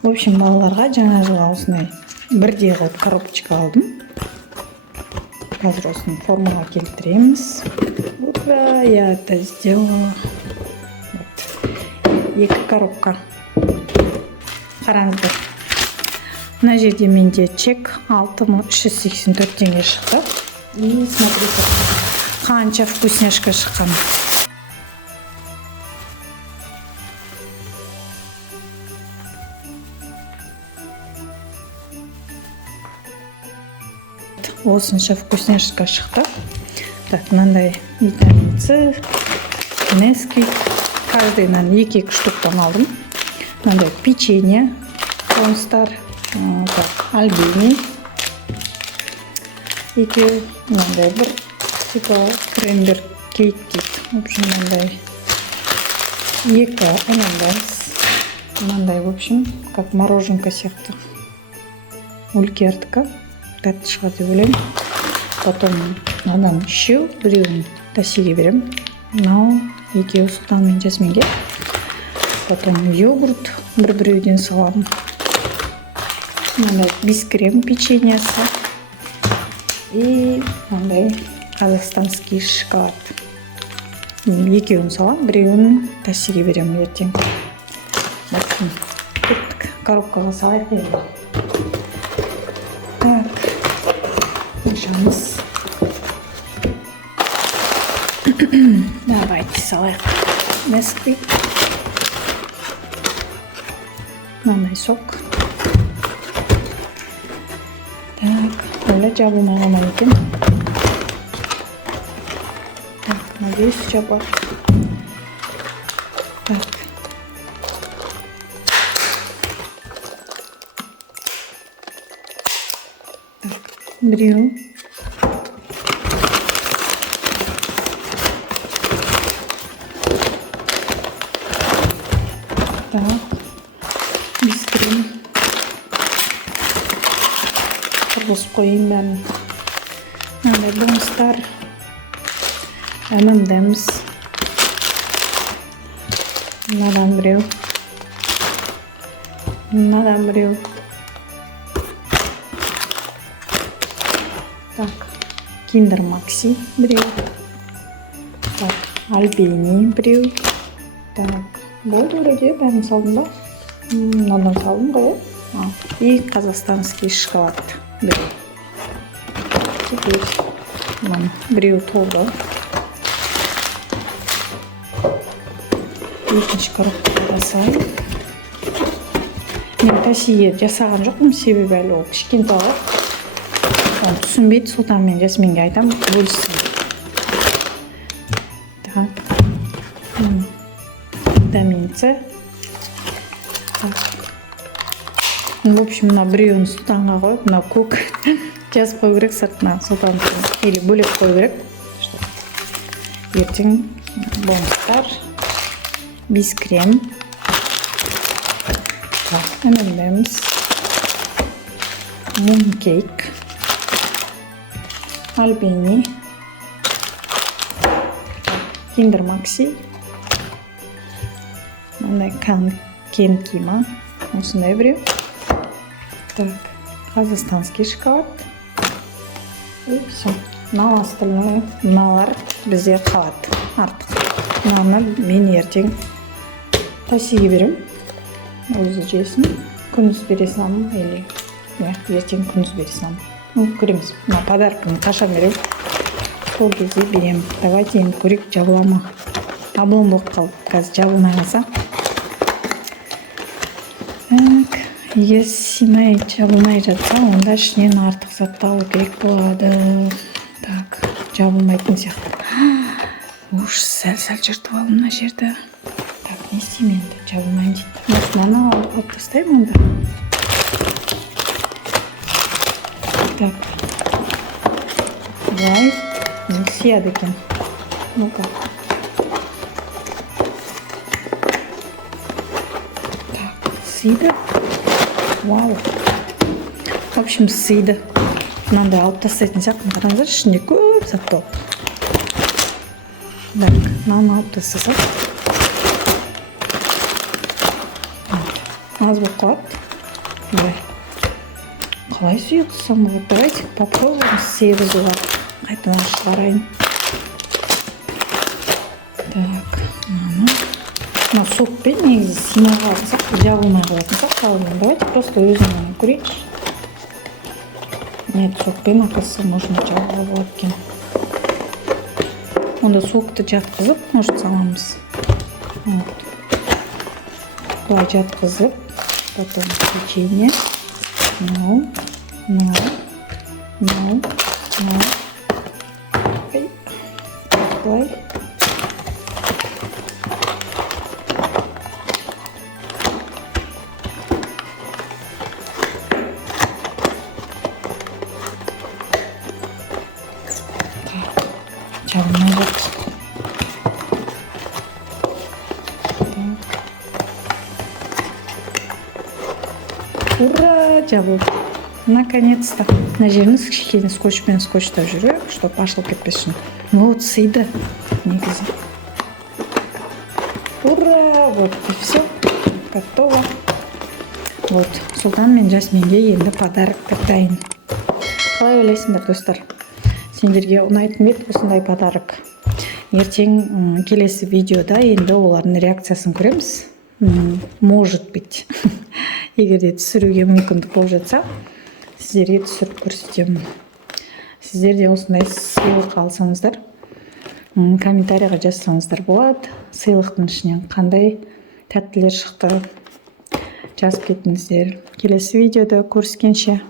В общем, балаларға жаңа жылға осындай бірдей қылып коробочка алдым. Қазір осыны формаға келтіреміз. Ура, я это сделала. Екі коробка. Қараңыздар. Мына жерде менде чек 6384 теңге шықты. И смотрите, қанша вкусняшка шыққан. Осынша вкусняшка шықты. Так, мынандай витамин С, Несквик. Каждыйынан 2 штуктан алдым. Мынандай печенье, Констар, альбини. Екеу, мынандай бір типа крембер кейк дейді. В общем, мынандай 2 M&M's. Мынандай, в общем, как мороженка сияқты. Өлкердікі. Тәтті шығады деп ойлаймын. Потом мынадан үшеу, біреуін Тасиге берем. Мынау екеуі Сұлтан мен Жасминге. Потом йогурт бір-біреуден саламын. Мынандай бискрем печеньясы. И мынандай казахстанский шоколад. Екеуін саламын, біреуін Тасиге берем ертең. Bakın, кеттік коробкаға салайық енді. Так, мешамыз. Давайте салайық. Несквик. Мынандай сок. Так, böyle жабылмаған екен. Так, надеюсь, жабар. Так. Біреу. Так. Бискрем. Қырғызып қойын бәрін. Мынандай Бонстар. M&M's. Мынадан біреу. Мынадан біреу. Так, Kinder Maxi біреу. Так, Альбини біреу. Так, болды өреде бәрін салдым ба? Мынадан салдым ғой. И казахстанский шоколад біреу. Теперь біреу толды. Екінші коробкаға салайын. Мен Тасиге жасаған жоқпын, себебі әлі ол кішкентай. Түсінбейді, Сұлтан мен Жасминге айтам, бөлсін. Так. Витамин С. Так. В общем, мына біреуін Сұлтанға қойып, мына көк жазып қою керек сыртына Сұлтан или бөлек қою керек. Ертең Бонстар, бискрем. M&M's, mooncake. Альбини, Kinder Maxi, мындай кен кима, осындай біреу. Так, казахстанский шоколад. И все. Мынау остальное, мыналар бізде қалады артық. Мынаны мен ертең Тасиге берем. Өзі жесін. Күндіз бере саламын или ертең күндіз бере саламын. Көреміз. Мына подарканы қашан берем. Сол кезде берем. Давайте енді көрейік, жабыла ма. Облом болып қалып, қазір жабылмай қалса. Так, егер симай жабылмай жатса, онда ішінен артық затты алу керек болады. Так, жабылмайтын сияқты. Уж сәл-сәл жыртып алдым мына жерді. Так, не істеймін енді, жабылмайын дейді. Мынаны алып тастаймын онда. Так. Давай. Сияды екен. Ну-ка. Так, сиді. Вау. В общем, сиді. Мынандай алып тастайтын сияқты. Қараңыздар, ішінде көп зат бар. Так, мынаны алып тастасақ. Аз болып қалады. мындай. Қалай сұйытсам болады? Давайте попробуем 8 зуға. Қайтадан шығарайын. Так, мына сокпен негізі симай қалатын сияқты, жабылмай қалатын сияқты алдымен. Давайте просто өзімнен көрейікші. Нет, сокпен ақысы можно жабуға болады екен. Онда сокты жатқызып, может саламыз. Вот. Былай жатқызып, потом печенье. Мынау. Былай. Жабылмай жатыр. Ура! Жабылды. Наконец-то. Мына жерін кішкене скотчпен скотчтап жүріп, чтоб ашылып кетпес үшін. Вот сыйды негізі. Ура! Вот и все. Готово. Вот. Сұлтан мен Жасминге енді подарок дайын. Қалай ойлайсыңдар, достар? Сендерге ұнайтын бе осындай подарок? Ертең келесі видеода енді олардың реакциясын көреміз. Может быть. Егер де түсіруге мүмкіндік болып жатса, сіздерге түсіріп көрсетемін. Сіздер де осындай сыйлық алсаңыздар, комментарийға жазсаңыздар болады. Сыйлықтың ішінен қандай тәттілер шықты, жазып кетіңіздер. Келесі видеода көріскенше